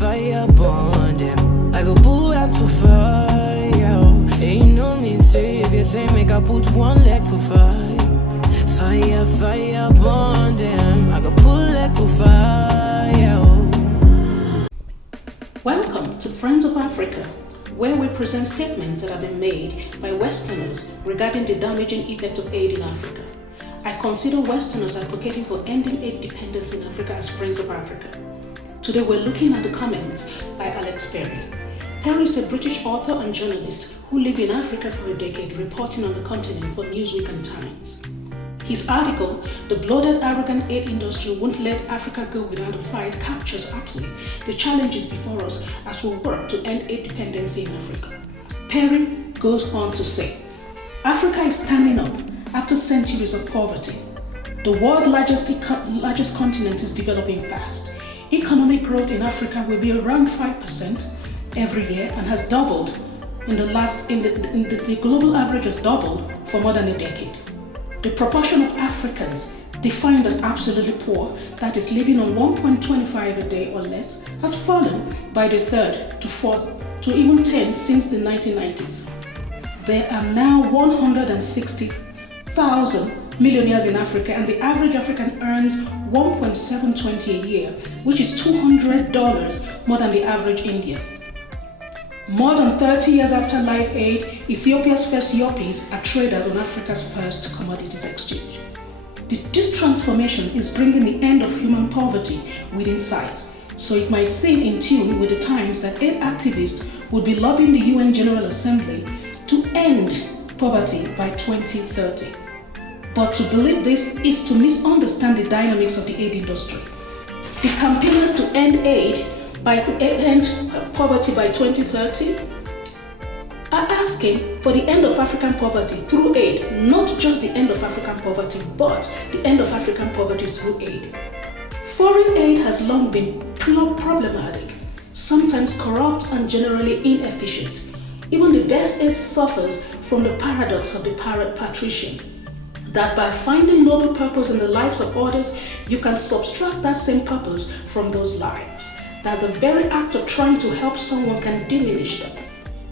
fire burn them. I go put out for fire. Ain't no me say if you say make I put one leg for fire. Fire burn them. I go pull leg for fire. Welcome to Friends of Africa, where we present statements that have been made by Westerners regarding the damaging effect of aid in Africa. I consider Westerners advocating for ending aid dependence in Africa as Friends of Africa. Today we're looking at the comments by Alex Perry. Perry is a British author and journalist who lived in Africa for a decade, reporting on the continent for Newsweek and Times. His article, "The Bloated, Arrogant Aid Industry Won't Let Africa Go Without a Fight," captures aptly the challenges before us as we work to end aid dependency in Africa. Perry goes on to say, Africa is standing up after centuries of poverty. The world's largest continent is developing fast. Economic growth in Africa will be around 5% every year and has doubled the global average has doubled for more than a decade. The proportion of Africans defined as absolutely poor, that is living on 1.25 a day or less, has fallen by the third to fourth to even 10 since the 1990s. There are now 160,000 millionaires in Africa, and the average African earns $1.720 a year, which is $200 more than the average Indian. More than 30 years after Live Aid, Ethiopia's first yuppies are traders on Africa's first commodities exchange. This transformation is bringing the end of human poverty within sight, so it might seem in tune with the times that aid activists would be lobbying the UN General Assembly to end poverty by 2030. But to believe this is to misunderstand the dynamics of the aid industry. The campaigners to end poverty by 2030 are asking for the end of African poverty through aid, not just the end of African poverty, but the end of African poverty through aid. Foreign aid has long been problematic, sometimes corrupt and generally inefficient. Even the best aid suffers from the paradox of the patrician, that by finding noble purpose in the lives of others, you can subtract that same purpose from those lives. That the very act of trying to help someone can diminish them.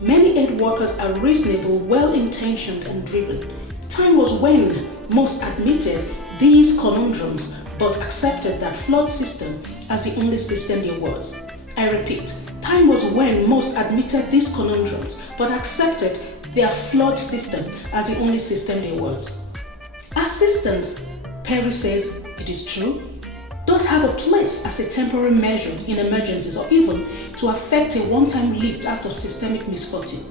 Many aid workers are reasonable, well-intentioned and driven. Time was when most admitted these conundrums but accepted that flawed system as the only system there was. I repeat, time was when most admitted these conundrums but accepted their flawed system as the only system there was. Assistance, Perry says, it is true, does have a place as a temporary measure in emergencies or even to affect a one-time lift out of systemic misfortune,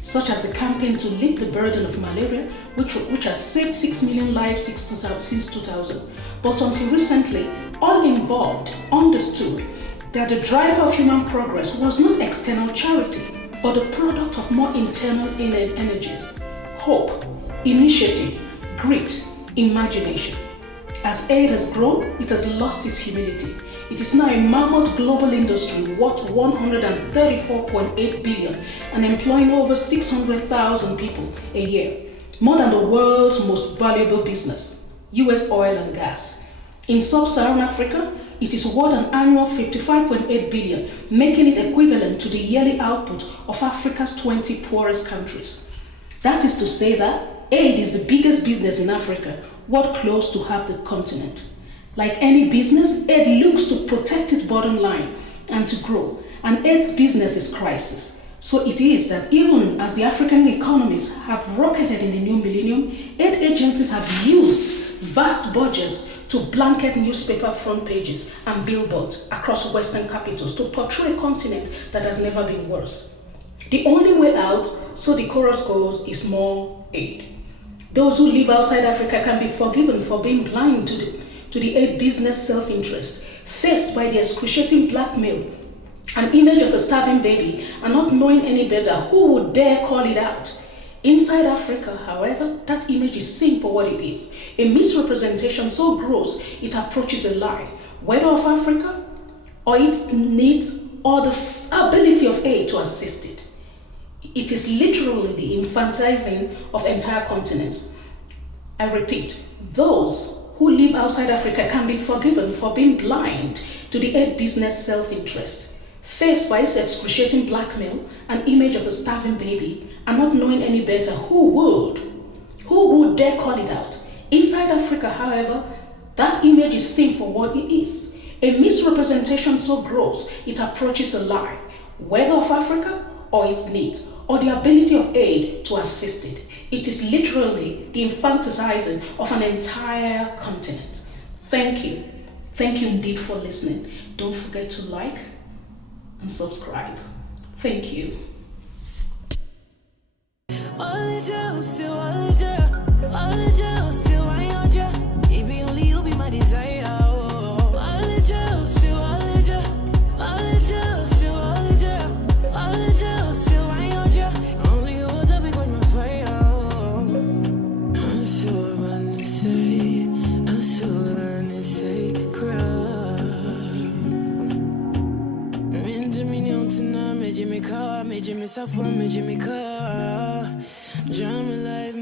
such as the campaign to lift the burden of malaria, which has saved 6 million lives since 2000. But until recently, all involved understood that the driver of human progress was not external charity, but a product of more internal energies: hope, initiative, grit, imagination. As aid has grown, it has lost its humility. It is now a mammoth global industry worth $134.8 billion and employing over 600,000 people a year, more than the world's most valuable business, US oil and gas. In sub-Saharan Africa, it is worth an annual $55.8 billion, making it equivalent to the yearly output of Africa's 20 poorest countries. That is to say that aid is the biggest business in Africa, worth close to half the continent. Like any business, aid looks to protect its bottom line and to grow, and aid's business is crisis. So it is that even as the African economies have rocketed in the new millennium, aid agencies have used vast budgets to blanket newspaper front pages and billboards across Western capitals to portray a continent that has never been worse. The only way out, so the chorus goes, is more aid. Those who live outside Africa can be forgiven for being blind to the aid business self-interest, faced by the excruciating blackmail, an image of a starving baby, and not knowing any better. Who would dare call it out? Inside Africa, however, that image is seen for what it is, a misrepresentation so gross it approaches a lie, whether of Africa or its needs or the ability of aid to assist it. It is literally the infantizing of entire continents. I repeat, those who live outside Africa can be forgiven for being blind to the aid business self-interest, Faced by its excruciating blackmail, an image of a starving baby, and not knowing any better, who would? Who would dare call it out? Inside Africa, however, that image is seen for what it is. A misrepresentation so gross it approaches a lie, whether of Africa or its needs, or the ability of aid to assist it. It is literally the infantilizing of an entire continent. Thank you. Thank you indeed for listening. Don't forget to like and subscribe. Thank you. Jimmy Car, Jimmy Safwa, Jimmy Car, Jam life,